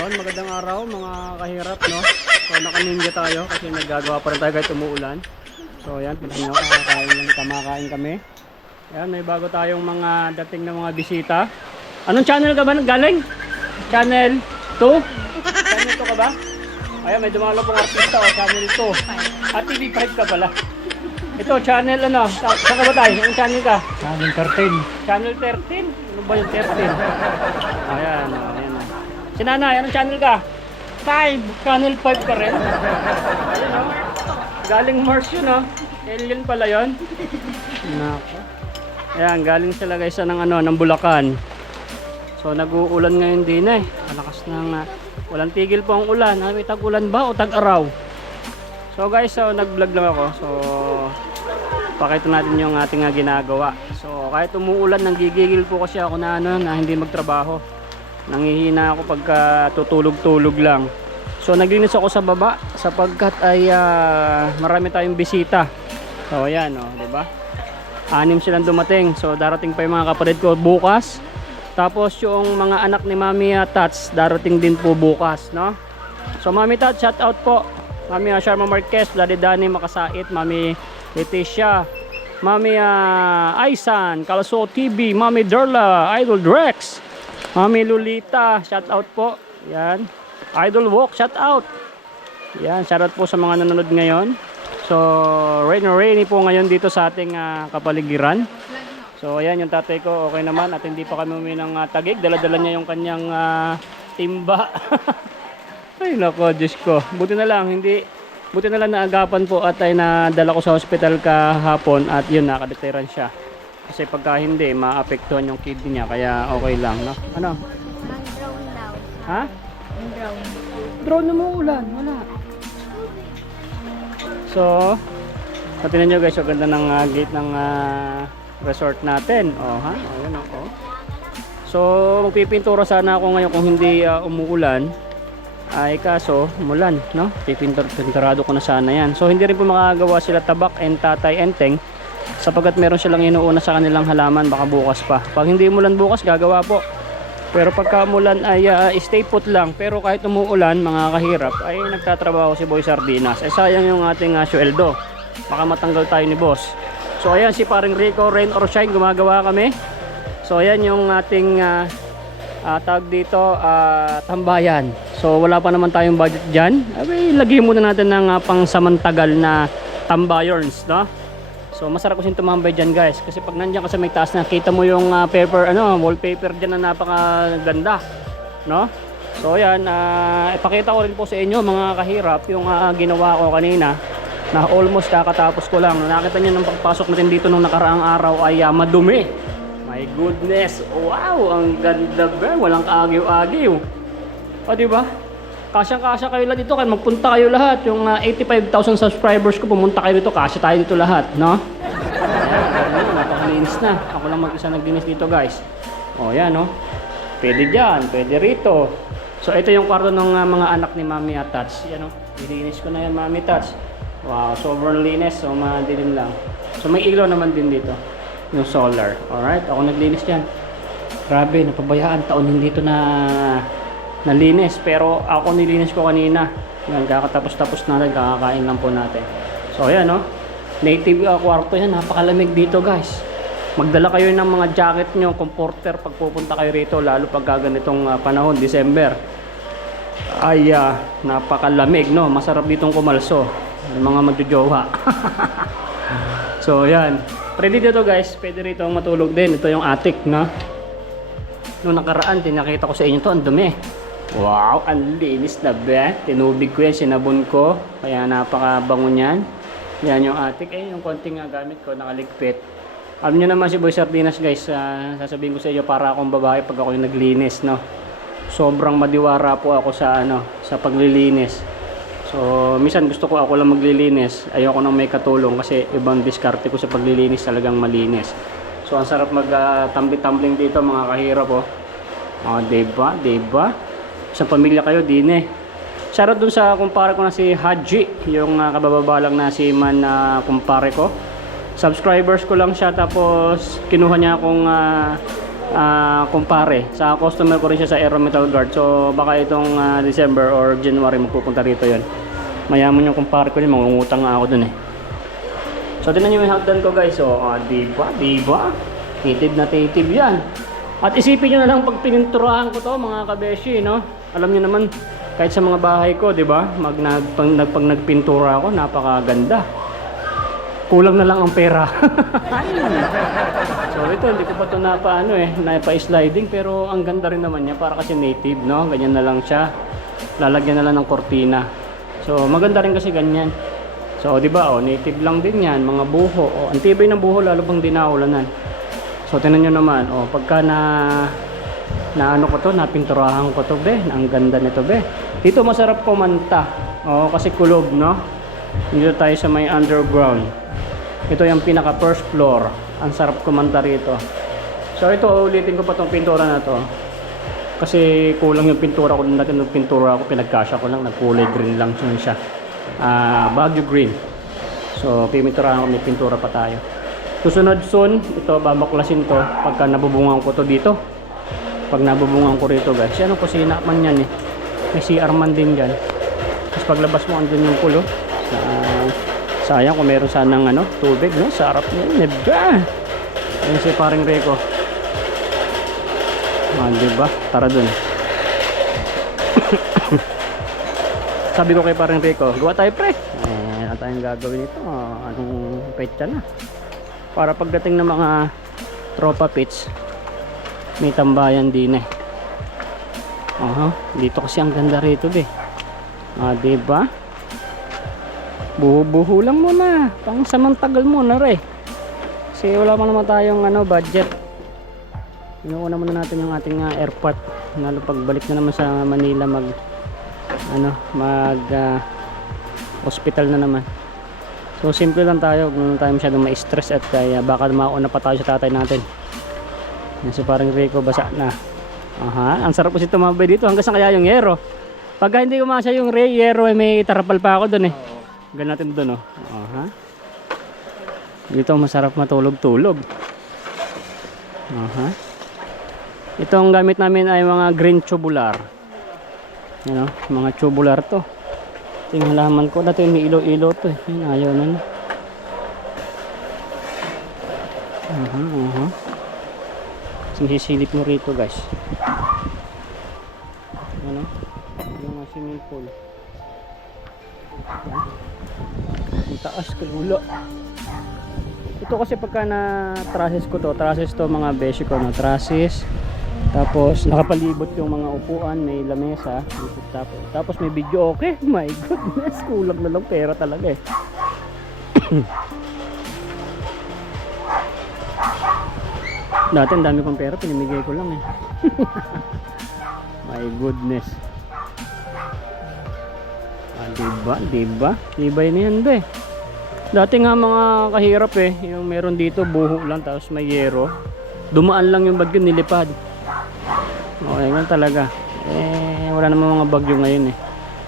Yun, magandang araw mga kahirap, no? So naka-ninja tayo kasi naggagawa pa rin tayo kahit umuulan. So yan, tignan nyo, kumakain kami. Yan, may bago tayong mga dating na mga bisita. Anong channel ka ba galing? Channel 2? Channel 2 ka ba? Ayan, may dumalo pong artista, channel 2. At TV5 ka pala. Ito, channel ano? Saan ka ba tayo? Anong channel ka? Channel 13. Channel 13? Ano ba yung 13? Ayan, ayan. Si Nanay, anong channel ka? 5. Channel 5 ka rin. Ayun, no? Galing Mars yun, no? Alien pala yun. Nako. Ayan, galing sila guys ng ng Bulacan. So nag-uulan ngayon din eh. Malakas ng walang tigil po ang ulan. May tag-ulan ba o tag-araw? So guys, so nag-vlog lang ako. So pakita natin yung ating ginagawa. So kahit umuulan, nanggigigil po kasi ako na na hindi magtrabaho. Nangihina ako pagka tutulog-tulog lang. So naglinis ako sa baba sapagkat ay marami tayong bisita. So ayan, oh, 'di ba? 6 silang dumating. So darating pa yung mga kapatid ko bukas. Tapos yung mga anak ni Mami Tats darating din po bukas, no? So Mami Tats, shout out po. Mami Sharma Marquez, Daddy Danny Makasait, Mami Leticia, Mami Aisan, Kalso TV, Mami Derla, Idol Drex, Mami Lolita, shout out po. Yan. Idol Walk, shout out. Yan, shout out po sa mga nanonood ngayon. So, rainy po ngayon dito sa ating kapaligiran. So, ayan yung tatay ko, okay naman at hindi pa kami uwi ng tagig. Dala-dala niya yung kanyang timba. Ay nako, Diyos ko. Buti na lang naagapan po at ay nadala ko sa hospital kahapon at yun, nakadetiran siya. Kasi pagka hindi, maapektuhan yung kidney niya, kaya okay lang, no? Ano? Drone daw. Ha? Drone. Drone na mo ulan, wala. So, patinan nyo guys, yung ganda ng gate ng resort natin. Oh, ha? Oh, yun, oh. So, magpipintura sana ako ngayon kung hindi umuulan. Ay kaso, umulan, no? Pipinturado ko na sana yan. So, hindi rin po makagawa sila Tabak and Tatay Enteng sapagkat meron silang inuuna sa kanilang halaman, baka bukas pa. Pag hindi umulan bukas, gagawa po. Pero pagka umulan ay stay put lang. Pero kahit umuulan, mga kahirap, ay nagtatrabaho si Boy Sardinas. Ay sayang yung ating sweldo. Baka matanggal tayo ni boss. So ayan si paring Rico, Rain or Shine, gumagawa kami. So ayan yung ating tag dito, tambayan. So wala pa naman tayong budget dyan. Ay, lagyan muna natin ng pangsamantagal na tambayons, no? So masarap kasi tumambay dyan guys. Kasi pag nandiyan ka sa may taas na, kita mo yung wallpaper dyan na napakaganda, no? So ayan, ipakita ko rin po sa inyo mga kahirap yung ginawa ko kanina na almost kakatapos ko lang. Nakita nyo nung pagpasok natin dito nung nakaraang araw ay madumi. My goodness, wow, ang ganda ba? Walang kaagyo-agyo. O diba? Kasyang-kasya kayo lahat dito, kaya magpunta kayo lahat. Yung 85,000 subscribers ko, pumunta kayo dito, kasya tayo dito lahat, no? Ayan, napakalinis na. Ako lang mag-isa naglinis dito, guys. O, yan, no? Pwede dyan, pwede rito. So, ito yung kwarto ng mga anak ni Mami Tats. Yan, no? Nilinis ko na yan, Mami Tats. Wow, sobrang linis. So, madilim lang. So, may ilaw naman din dito. Yung solar. Alright, ako naglinis dyan. Grabe, napabayaan taon hindi ito nalinis, pero ako nilinis ko kanina. Yan, kakatapos-tapos na kakakain lang po natin. So ayan, no? Native kwarto yan, napakalamig dito guys. Magdala kayo ng mga jacket nyo, comforter pag pupunta kayo rito, lalo pag ganitong panahon, December. Ay napakalamig, no? Masarap ditong kumalso, yung mga magjojowa. So ayan, ready dito guys, pwede rito matulog din. Ito yung attic, no? Noong nakaraan, tinakita ko sa inyo to, ang dumi. Wow, ang linis na ba? Tinubig ko yan, sinabon ko. Kaya napakabango niyan. Yan yung attic. Eh, yung konting gamit ko, nakaligpit. Alam nyo naman si Boy Sardinas guys, sasabihin ko sa inyo para akong babae pag ako yung naglinis, no? Sobrang madiwara po ako sa sa paglilinis. So, minsan gusto ko ako lang maglilinis. Ayoko nang may katulong kasi ibang diskarte ko sa paglilinis talagang malinis. So, ang sarap mag-tumbling dito mga kahirap, oh. Oh, diba? Diba? Isang pamilya kayo din eh. Shoutout dun sa kumpare ko na si Haji, yung kabababalang na si Man na kumpare ko. Subscribers ko lang siya, tapos kinuha niya akong kumpare. Sa customer ko rin siya sa Aero Metal Guard. So baka itong December or January magpupunta rito yon. Mayaman yung kumpare ko rin, mangungutang nga ako dun eh. So tingnan nyo yung hagdan ko guys. So diba? Native na native yan. At isipin nyo na lang pag pininturahan ko to mga kabeshi, no? Alam nyo naman, kahit sa mga bahay ko, di ba? Pag nagpintura ako, napakaganda. Kulang na lang ang pera. So ito, hindi ko pa ito napa-sliding, pero ang ganda rin naman niya, para kasi native, no? Ganyan na lang siya. Lalagyan na lang ng kortina. So maganda rin kasi ganyan. So di ba, native lang din yan, mga buho. Ang tibay ng buho, lalo bang dinaulanan. So tingnan nyo naman, pagka ano ko to, napinturahan ko to, be. Ang ganda nito, be. Dito masarap kumanta. Kasi kulob, no? Dito tayo sa may underground. Ito yung pinaka first floor. Ang sarap kumanta rito. So ito, ulitin ko pa tong pintura na to. Kasi kulang yung pintura ko dati nung pintura ko, pinagkasya ko lang, nagkulay green lang siya. Baguio green. So pipinturahan ko, may pintura pa tayo. Susunod soon, ito babaklasin to pagka nabubungan ko to dito. Pag nabubungan ko rito guys, yan ang kusina man yan eh. May CR man din dyan. Tapos paglabas mo andun yung pulo. Sayang kung meron sanang tubig, no? Sarap niya, diba? Ayun si paring Rico. Diba? Tara dun. Sabi ko kay paring Rico, gawa tayo pre. Ano tayong gagawin ito? Anong petsa na? Para pagdating ng mga tropa pits, may tambayan din eh. Dito kasi ang ganda rito, be. Diba? Buho-buho lang muna. Pang samantagal muna, re. Kasi wala pa naman tayong budget. Inuuna muna natin yung ating airport. Lalo pagbalik na naman sa Manila hospital na naman. So simple lang tayo, huwag naman tayo masyadong ma-stress at kaya baka mauna pa tayo sa tatay natin. So parang Rico basa na. Ang sarap kasi tumabay dito hanggang sa kaya yung yero. Pagka hindi ko masya yung yero, may tarapal pa ako dun eh. Ganun natin dun Dito masarap matulog-tulog. Itong gamit namin ay mga green tubular. Mga tubular to. Yung halaman ko dati may ilo-ilo to eh. Ayaw na. Sinisilip mo rito guys. Yung swimming pool. Ang taas kalulo. Ito kasi pagka na trusses ko to mga beshi ko, trusses. Tapos nakapalibot yung mga upuan, may lamesa, tapos may video, okay. My goodness, kulang na lang pera talaga eh. Dati ang dami kong pera, pinimigay ko lang eh. My goodness. Diba? Tibay na yan, be. Dati nga mga kahirap eh, yung meron dito buho lang tapos may yero. Dumaan lang yung bagyo, nilipad. Okay yan talaga. Wala namang mga bagyo ngayon eh.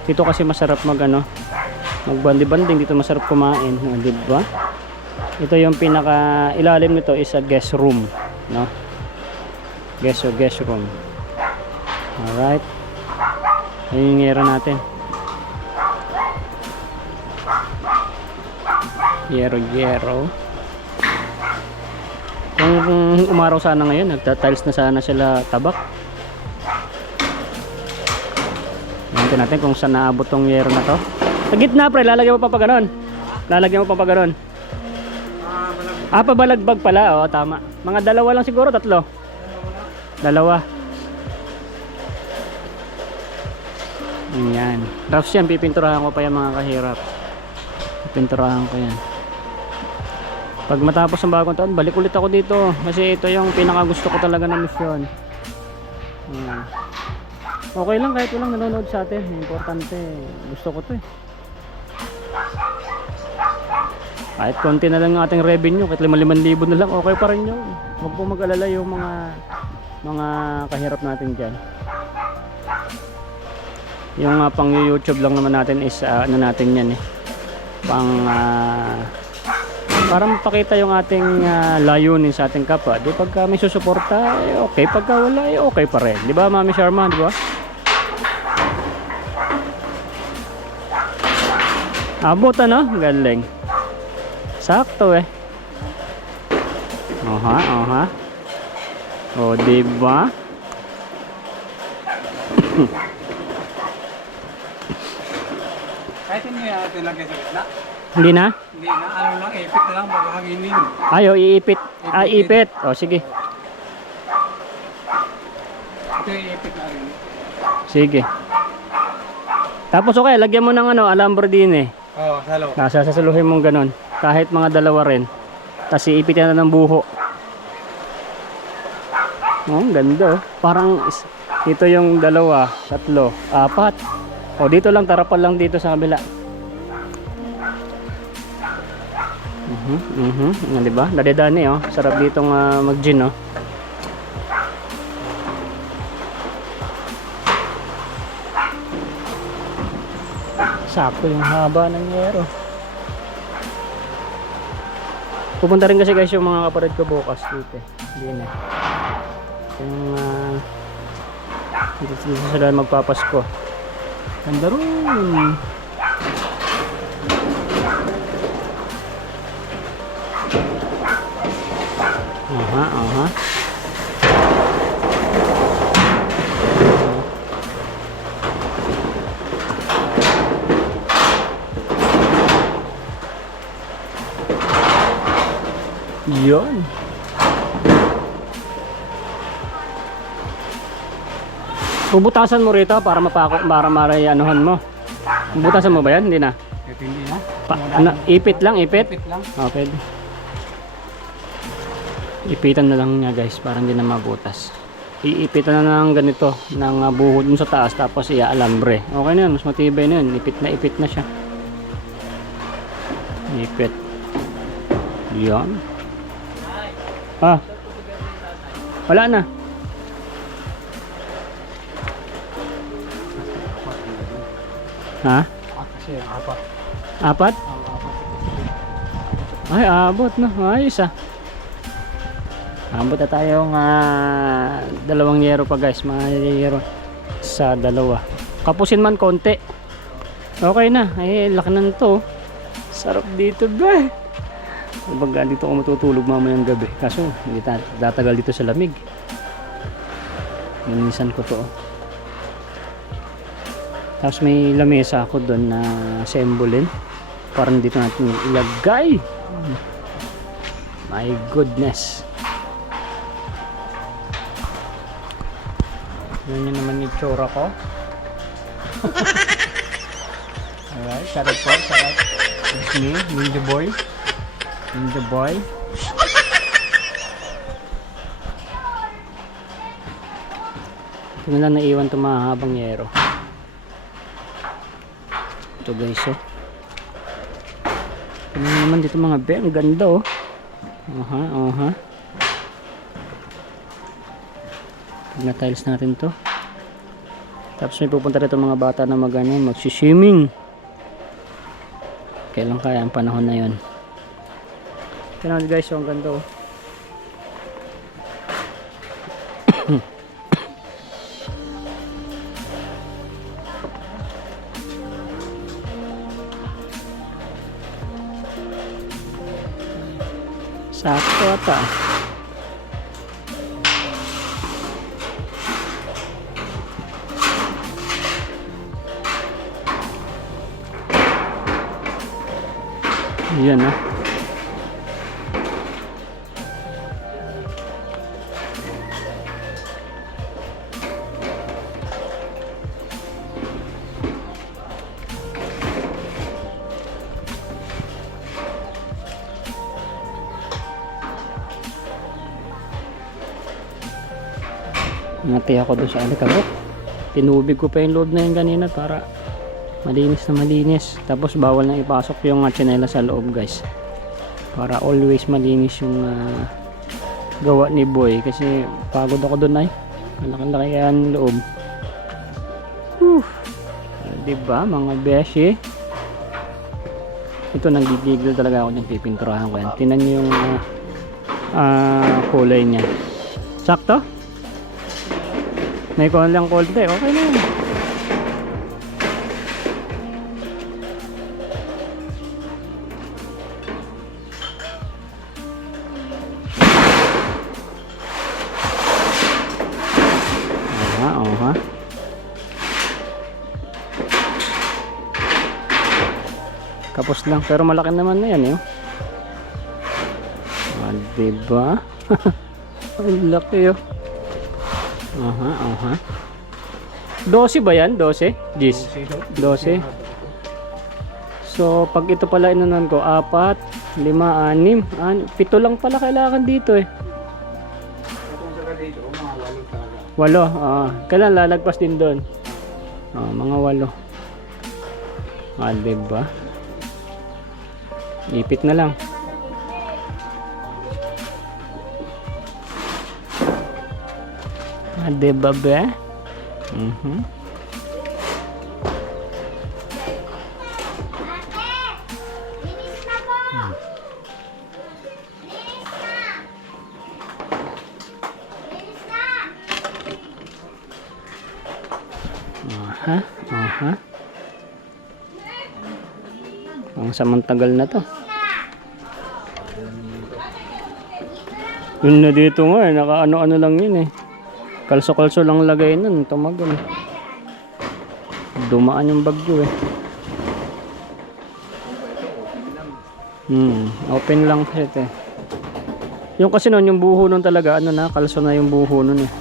Dito kasi masarap magbandi-banding, dito masarap kumain, diba? Ito yung pinaka ilalim nito is a guest room, no? Guest room. Alright. Ayun yung yero natin. Yero. Kung umaraw sana ngayon, nagta-tiles na sana sila tabak. Tingnan natin kung saan naabot tong yero na to. Sa gitna pre, lalagyan mo pa ganon. Pabalagbag pala. Tama. Mga dalawa lang siguro, tatlo. Dalawa. Yan. Tapos yan, pipinturahan ko pa yung mga kahirap. Pipinturahan ko yan. Pag matapos ang bagong taon, balik ulit ako dito. Kasi ito yung pinakagusto ko talaga na misyon. Okay lang kahit walang nanonood sa atin. Importante, gusto ko to eh. Kahit konti na lang ang ating revenue, kahit 5,000 na lang, okay pa rin yun. Huwag po mag-alala yung mga kahirap natin dyan. Yung pang YouTube lang naman natin is natin yan eh. para mapakita yung ating layunin sa ating kapwa. Di pagka may susuporta, eh, okay. Pagka wala, eh, okay pa rin. Di ba, Mami Sharma? Di ba? Abot ano? Galing. Sakto eh. Oha, oha. O, di ba? Kahit hindi natin lagay sa gitna. Hindi na? Hindi na, ano lang, ipit na lang, maghahanginin. Ayo, iipit. Ah, ipit. O, sige. Ito yung ipit na rin. Sige. Tapos okay, lagyan mo ng ano, alambre din eh. Oo, salo. Sasasuluhin mong ganun. Kahit mga dalawa rin. Tapos iipitin na ng buho. Oh, ang ganda oh. Parang ito yung dalawa, tatlo, apat. O dito lang, tarapal lang dito sa kabila. Di ba? Dadedani oh. Sarap ditong mag-gin oh. Sakto yung haba ng yero. Pupunta rin kasi guys yung mga kapatid ko bukas dito. Hindi na. Yung dito sila magpapasko. Ganda rin. Aha, aha. Yun. Bubutasan mo rito para para marianuhan mo. Bubutasan mo ba yan? Hindi na. Ito hindi na. Ipit lang, ipit. Ipit lang. Okay. Ipitan na lang niya guys para hindi na mabutas. Iipitan na ng ganito ng buhod mo sa taas tapos iaalambre. Okay na yun, mas matibay na yun. Ipit na siya. Ipit. Yan. Ah. Wala na. Ha? Kasi apat. Apat? Ay, abot no. Ayos ah. Abot na tayong 2 yero pa guys. Mga yero sa dalawa. Kapusin man konti. Okay na. Ay, laki na to. Sarap dito ba? Baga dito ako matutulog mamayang gabi. Kaso hindi tatagal dito sa lamig. Minsan ko to. Tapos may lamesa ako doon na sembolin. Parang dito natin ilagay. My goodness. Yan naman yung tsura ko. Alright, shout out po. Shout out. It's me, Ninja Boy. Ninja Boy. Ito na lang naiwan itong mahabang yero. Ito guys oh. Ito naman dito mga be. Ang ganda oh. Aha, aha. Na-tiles natin to. Tapos may pupunta rito mga bata na mag-swimming. Kailan kaya ang panahon na yon. Tignan guys, so ang ganda oh. Sakto ata. Yan ah. Natay ako doon sa alikabok. Tinubig ko pa yung load na yun kanina para malinis na malinis. Tapos bawal na ipasok yung tsinela sa loob guys. Para always malinis yung gawa ni Boy. Kasi pagod ako doon ay. Malaki-laki yan loob. Diba mga beshi? Ito, nanggigigil talaga ako niyang pipinturahan ko yan. Tinan niyo yung kulay niya. Sakto? May konlang konti. Okay na yun. Aha. Kapos lang, pero malaki naman na yan, eh. Diba? Ang laki, oh. Aha. 12 ba yan? 12? Gis? 12. So, pag ito pala inanon ko, 4, 5, 6, 7 lang pala kailangan dito, eh. Kung sa dito, mga 8 talaga. 8, kailan lalagpas din doon? Mga 8. Diba? Ipit na lang. Diba ba? Aha. Ang samantagal na to. Yun na dito nga, naka ano-ano lang yun, eh. Kalso-kalso lang lagay nun, tumagal. Dumaan yung bagyo, eh. Open lang kasi, eh. Yung kasi nun, yung buho nun talaga, ano na, kalso na yung buho nun, eh.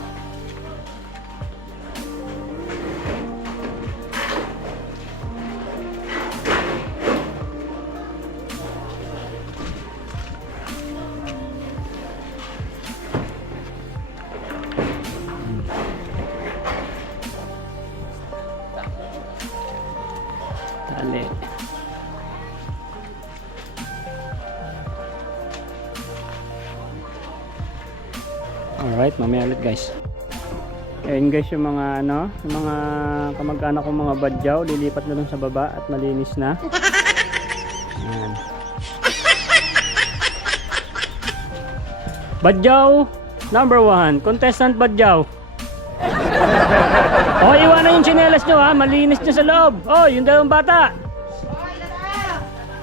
Tali. Alright, mamaya ulit guys. Ayan guys, yung mga ano, yung mga kamag-anak kong mga badyaw, lilipat na dun sa baba at malinis na. Ayan. Badyaw number 1, contestant badyaw. Oh, iwanan yung tsinelas nyo ha, malinis nyo sa loob. Oh, yung dalawang bata.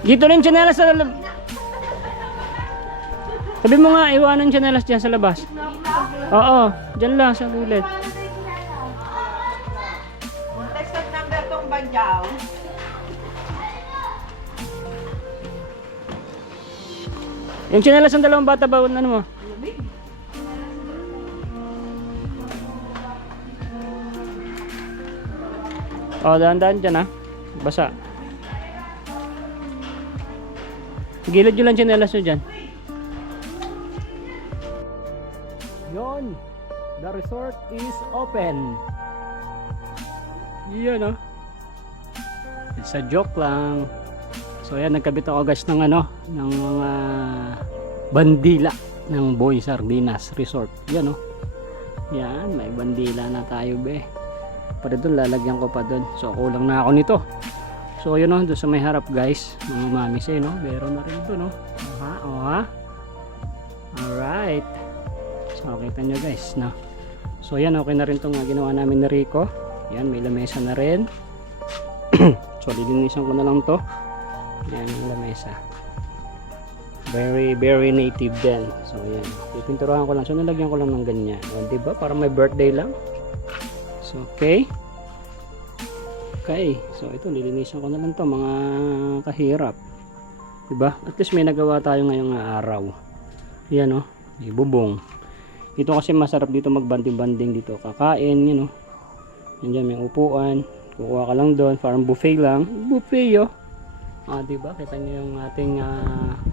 Dito rin tsinelas sa loob. Sabi mo nga, iwanan yung tsinelas dyan sa labas. Oo, dyan lang sa gilid. Contestant number 2 Badyaw. Yung tsinelas ng dalawang bata ba, ano mo? Oh, dahan-dahan dyan ha. Basa. Gilid nyo lang tsinelas nyo dyan. Yon. The resort is open. Yan oh. It's a joke lang. So yan, nagkabit ako guys ng ano, ng mga bandila ng Boy Sardinas Resort. Yan oh. Yan, may bandila na tayo be. Para doon, lalagyan ko pa doon. So kulang na ako nito. So yun o, doon sa may harap guys, mga mamis eh no, meron na rin doon no. Oha. Alright. So kita nyo guys no. So yan, okay na rin itong ginawa namin ni Rico. Yan, may lamesa na rin. So lilinisan ko na lang to. Yan yung lamesa. Very native din. So yan, pipinturahan ko lang. So nalagyan ko lang ng ganyan o, diba, para may birthday lang. So okay. So ito, lilinisan ko na lang to mga kahirap. Diba? At least may nagawa tayo ngayong araw. Yan o, may bubong. Ito kasi masarap dito magbanding-banding dito. Kakain, yun o. Yan, may upuan. Kukuha ka lang doon, parang buffet lang. Buffet o. Diba? Kita nyo yung ating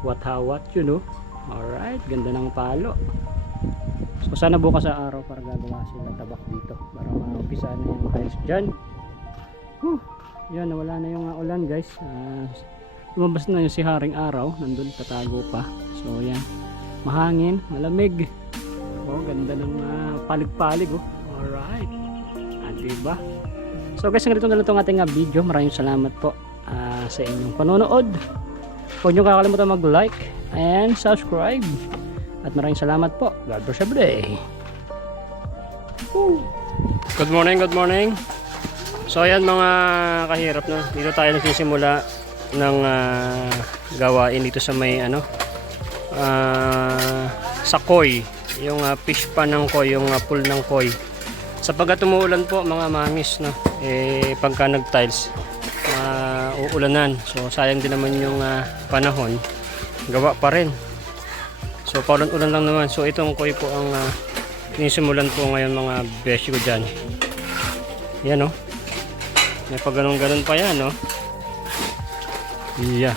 what yun o. Alright, ganda ng palo. So sana bukas sa araw para gagawa sila tabak dito. Para maumpisa na yung tiles dyan. Yan, nawala na yung ulan guys. Lumabas na yung si Haring Araw. Nandun, tatago pa. So yan, mahangin, malamig. Oh, ganda ng palig-palig oh. Alright. Diba? So guys, ganito na lang itong ating video. Maraming salamat po sa inyong panonood. Huwag nyo kakalimutan mag-like and subscribe. At maraming salamat po. God bless every day. Woo! Good morning, good morning. So ayan mga kahirap na. Dito tayo nagsisimula ng gawain dito sa may sa koi. Yung fish pan ng koi, yung pool ng koi. Sapagkat umuulan po mga mamis, no? Pagka nag-tiles, uulanan. So sayang din naman yung panahon. Gawa pa rin. So paulan-ulan lang naman. So itong koi po ang sinisimulan po ngayon mga beshi ko dyan. Yan, no? May pag ganun pa yan, no? Yeah.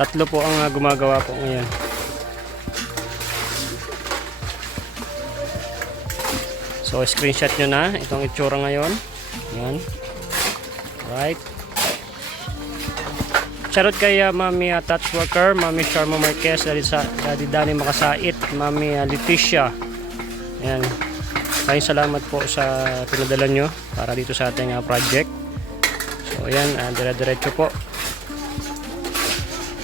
3 po ang gumagawa po ngayon. So screenshot nyo na itong itsura ngayon. Yan. Right. Shoutout kay Mami Touch Worker, Mami Sharma Marquez, Daddy Danny Makasait, Mami Leticia. Yan. Maraming salamat po sa pinadala nyo para dito sa ating project. So yan, dire-diretso po.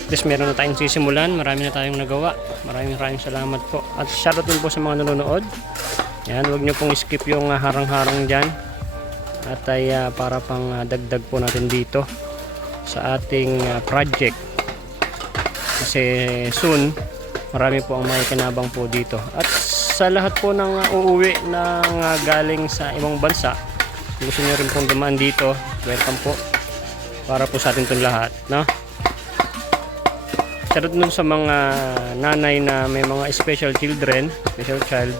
At least meron na tayong sisimulan, marami na tayong nagawa. Maraming salamat po. At shoutout din po sa mga nanonood. Yan, huwag nyo pong skip yung harang-harang dyan. At ay para pang dagdag po natin dito sa ating project. Kasi soon, marami po ang makikinabang po dito. At sa lahat po ng uuwi ng galing sa ibang bansa, gusto nyo rin pong dumaan dito, welcome po. Para po sa atin itong lahat, no? Shoutout nun sa mga nanay na may mga special children, special child.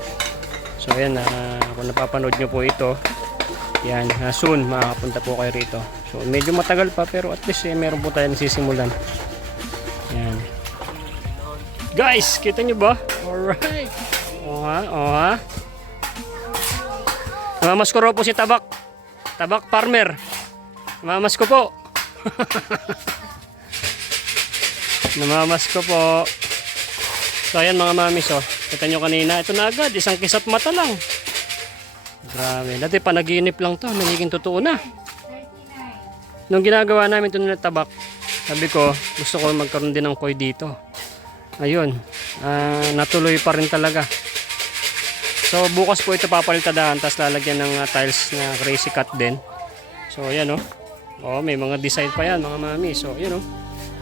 So ayan, kung napapanood nyo po ito, yan, soon makakapunta po kayo rito. So medyo matagal pa pero at least meron po tayo nasisimulan. Yan. Guys, kita nyo ba? Alright. Oha. Namamas ko raw po si Tabak. Tabak farmer. Namamas ko po. Namamas ko po. So ayan mga mamis, oh. Kita nyo kanina, ito na agad, isang kisap mata lang. Grabe, dati panaginip lang to, nagiging totoo na. Nung ginagawa namin ito na Tabak, sabi ko, gusto ko magkaroon din ng koi dito. Ayun, natuloy pa rin talaga. So bukas po ito papalitadahan, tapos lalagyan ng tiles na crazy cut din. So ayan, oh. Oh, may mga design pa yan mga mami. So ayan, oh.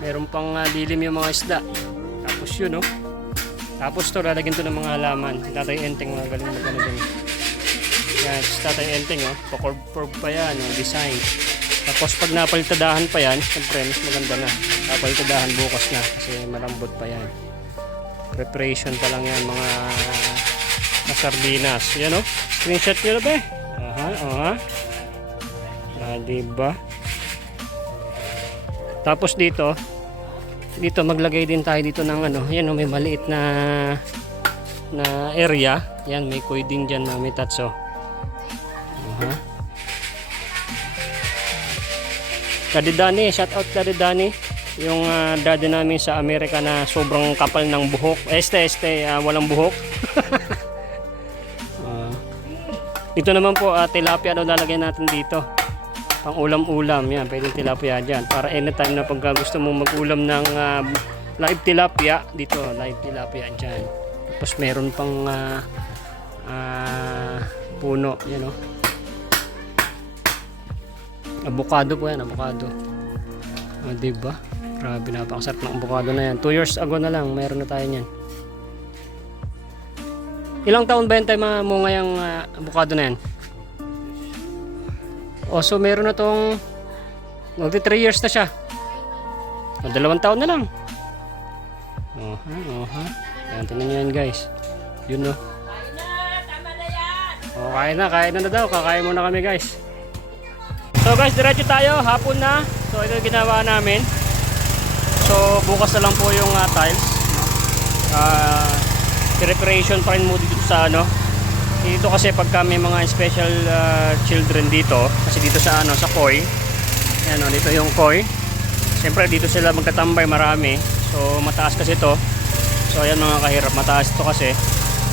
Meron pang lilim yung mga isda. Tapos yun, oh. Tapos to, lalagyan to ng mga halaman. Tatay Enteng, mga galing na gano'n din. Yan, Tatay Enteng, oh. Pa-curve pa yan, oh, design. Tapos pag napalitadahan pa yan, siyempre, mas maganda na. Napalitadahan bukas na, kasi malambot pa yan. Preparation pa lang yan, mga sardinas. Yan, oh. Screenshot nyo na ba? Aha. Diba? Tapos dito maglagay din tayo dito ng yan, may maliit na area. Yan, may koi din dyan, may tatso. Daddy Danny, shout out Daddy Danny. Yung daddy namin sa Amerika na sobrang kapal ng buhok. Walang buhok. Dito naman po, tilapia daw lalagyan natin dito. Pang ulam-ulam, yan, pwedeng tilapia dyan. Para anytime na pagka gusto mong mag-ulam ng live tilapia, dito, live tilapia dyan. Tapos meron pang puno, yan, o. Avocado po yan, avocado. Diba? Grabe, napakasarap ng avocado na yan. 2 years ago na lang, meron na tayo yan. Ilang taon ba yan tayo mamunga yung avocado na yan? Oh, so meron na tong 3 years na siya. 2 taon na lang. Yan, tingnan nyo yan guys. Yun, no. Oh, kain na daw. Kakain muna kami guys. So guys, diretso tayo. Hapon na. So ito yung ginawa namin. So bukas na lang po yung tiles. Preparation pa rin mo dito sa dito kasi pagka may mga special children dito, kasi dito sa sa koi, ayan, dito yung koi, siyempre dito sila magtatambay marami. So mataas kasi ito. So ayan mga kahirap, mataas ito kasi.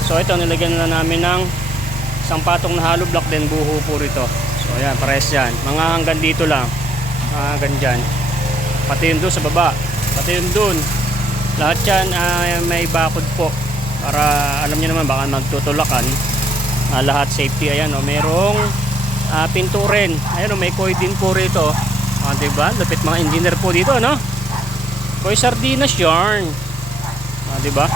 So ito nilagyan na namin ng isang patong na hollow block, din buho po rito. So ayan, pares yan, mga hanggang dito lang, hanggang dyan, pati yun doon sa baba. pati yung dun. Lahat yan may bakod po. Para alam niyo naman baka magtutulakan. Lahat safety. Ayan o, merong pinto rin. Ayan o, may koi din po rito. Diba? Lapit mga engineer po dito, no? Koi sardinas yarn. Diba?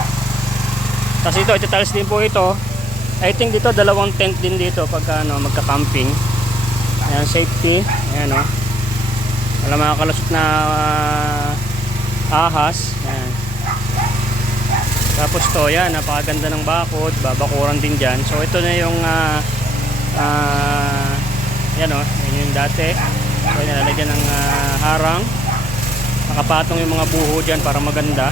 Tapos ito tiles din po ito. I think dito dalawang tent din dito pagka magka-camping. Ayan, safety. Ayan o. Wala makakalusot na ahas. Ayan. Tapos to, yan, napakaganda ng bakod. Babakuran din dyan. So ito na yung yan o, yun yung dati. So nilalagyan ng harang. Nakapatong yung mga buho dyan para maganda.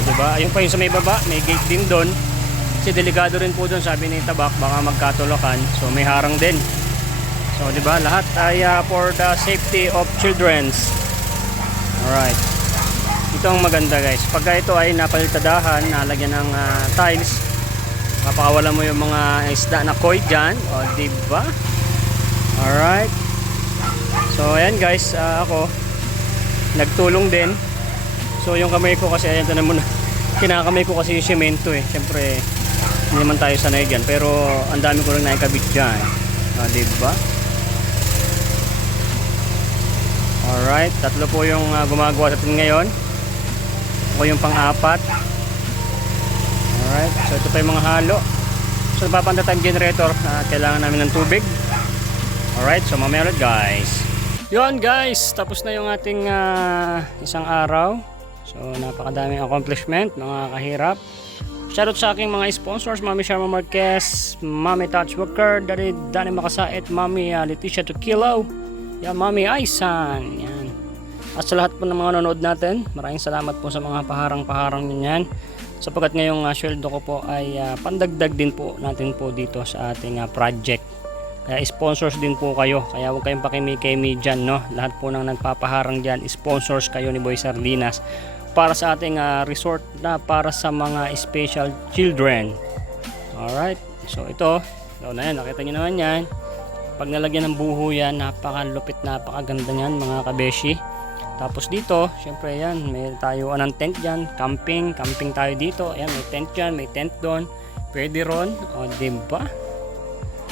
Diba? Ayun pa yung sa may baba, may gate din doon. Kasi delikado rin po doon, sabi ni Tabak, baka magkatulakan. So may harang din. So diba, lahat ay for the safety of children's. Alright. Ito ang maganda guys. Pagka ito ay napalitadahan, nalagyan ng tiles, kapakawalan mo yung mga isda na koi dyan. O diba? Alright. So ayan guys, ako nagtulong din. So yung kamay ko kasi, ayan, tanan mo na, kinakamay ko kasi yung semento eh. Siyempre hindi naman tayo sanay dyan, pero ang dami ko rin naikabit dyan. Diba? Alright, tatlo po yung gumagawa sa atin ngayon. Ako yung pang-apat. Alright, so ito pa yung mga halo. So napapanda tayong generator, kailangan namin ng tubig. Alright, so mamaya ulit guys. Yun guys, tapos na yung ating isang araw. So napakadaming accomplishment, mga kahirap. Shoutout sa aking mga sponsors, Mami Sharma Marquez, Mami Touch Walker, Daddy Danny Makasait, Mami Leticia Tukilo, yan, Mami Aisan, yan. At sa lahat po ng mga nanonood natin, maraming salamat po sa mga paharang-paharang ninyan. Sapagkat ngayong sweldo ko po ay pandagdag din po natin po dito sa ating project. Kaya sponsors din po kayo, kaya huwag kayong pakimi-kimi dyan, no? Lahat po ng nagpapaharang dyan, sponsors kayo ni Boy Sardinas para sa ating resort na para sa mga special children. Alright, so ito na yan, nakita nyo naman yan. Pag nalagyan ng buho yan, napakalupit, napakaganda yan mga kabeshi. Tapos dito, syempre yan, may tayo ng tent dyan, camping tayo dito. Ayan, may tent dyan, may tent doon, pwede ron, o diba?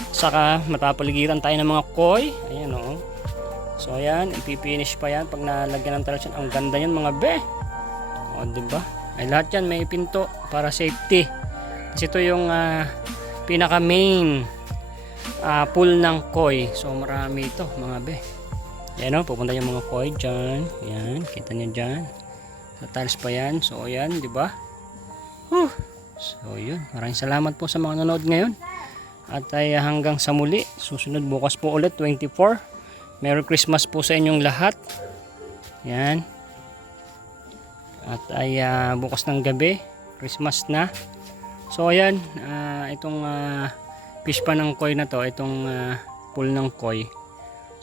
Saka matapaligiran tayo ng mga koi. Ayan o. So ayan, ipipinish pa yan pag nalagyan ng tiles yan. Ang ganda yan mga be. O diba? Ay lahat yan may pinto para safety. Kasi ito yung pinaka main pool ng koi. So marami ito mga be. Ayan o, pupunta yung mga koi dyan. Ayan, kita nyo dyan. Sa tiles pa yan. So ayan, diba? So yun, maraming salamat po sa mga nanonood ngayon. At ay hanggang sa muli, susunod bukas po ulit 24. Merry Christmas po sa inyong lahat. Yan. At ay bukas ng gabi, Christmas na. So ayan, itong fish pa ng koi na to, itong pool ng koi.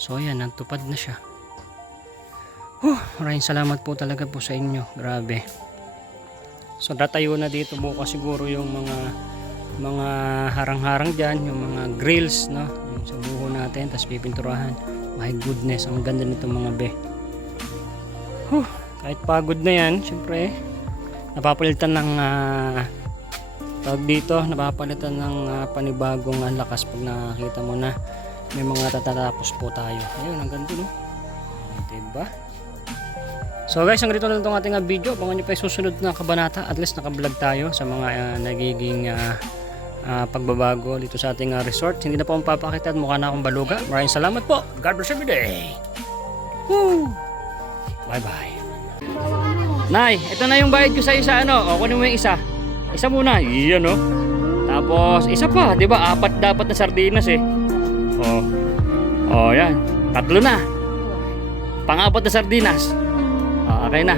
So ayan, nagtupad na siya. Maraming salamat po talaga po sa inyo. Grabe. So tatayo na dito bukas siguro yung mga harang-harang dyan, yung mga grills, no? Yung sa buho natin, tapos pipinturahan. My goodness, ang ganda nito mga be. Kahit pagod na yan, syempre napapalitan ng tawag dito, napapalitan ng panibagong lakas pag nakakita mo na may mga tatatapos po tayo. Ayun, ang ganda, no? Diba? So guys, hanggang dito na itong ating video. Abangan nyo pa yung susunod na kabanata. At least nakablog tayo sa mga nagiging pagbabago dito sa ating resort. Hindi na po akong papakita at mukha na akong baluga. Maraming salamat po. God bless every day. Woo! Bye bye. Nay, ito na yung bayad ko sa isa, ano? O, kunin mo yung isa. Isa muna. Iyan, no? Tapos, isa pa. Diba? 4 dapat na sardinas, eh. O, yan. 3 na. Pang-4 na sardinas. Okay na.